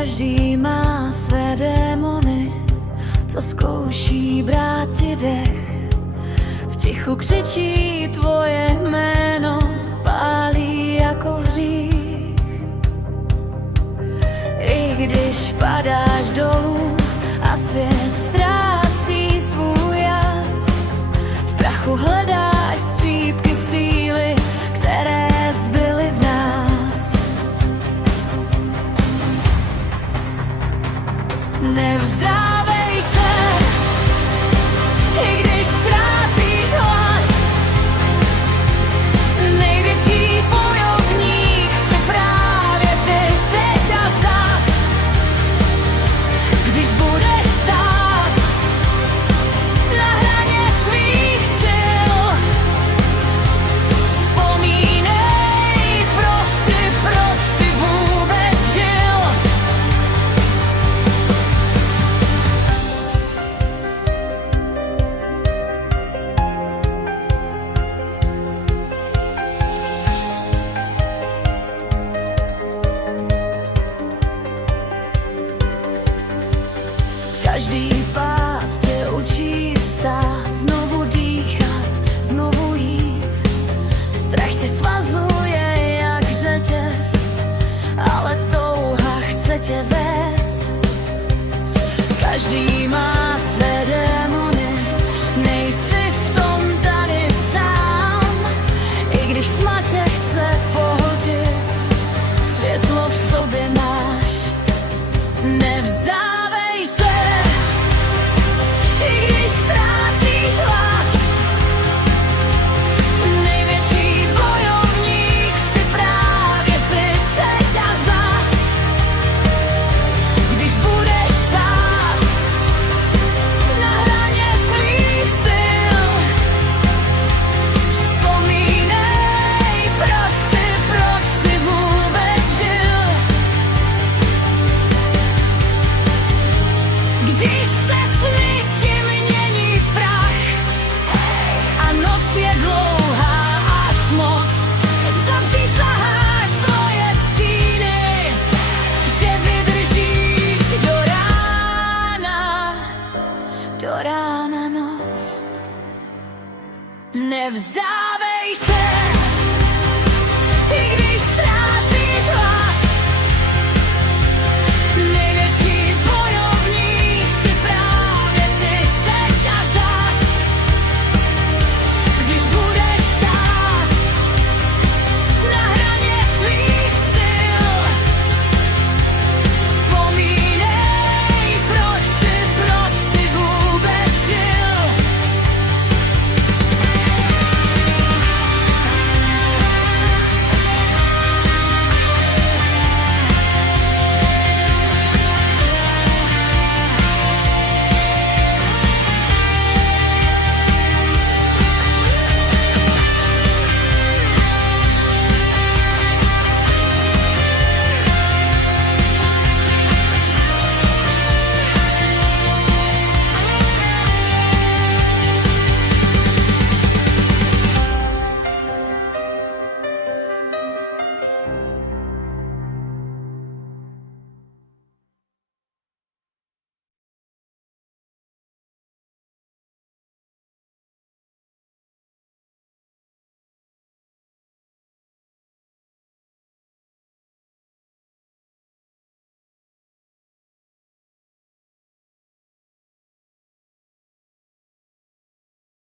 Každý má své démony, co zkouší brát ti dech. V tichu křičí tvoje jméno, pálí jako hřích. I když padáš dolů a svět ztrácí svůj jas, v prachu hledáš střípky síly, které zbyly v nás. Nevzdávej se, i když ztrácíš hlas. Největší bojovník jsi právě ty, teď a zas. Když budeš stát na hraně svých sil, vzpomínej, proč si vůbec žil. Každý pád tě učí vstát, znovu dýchat, znovu jít. Strach tě svazuje jak řetěz, ale touha chce tě vést. Každý má své démony, nejsi v tom tady sám. I když tma tě chce pohltit, světlo v sobě máš. Nevzdávej se, i když ztrácíš hlas. Největší bojovník jsi právě ty, teď a zas. Když budeš stát na hraně svých sil, vzpomínej, proč si vůbec žil. Když se sny ti mění v prach a noc je dlouhá až moc, zapřísaháš svoje stíny, že vydržíš do rána noc. Nevzdávej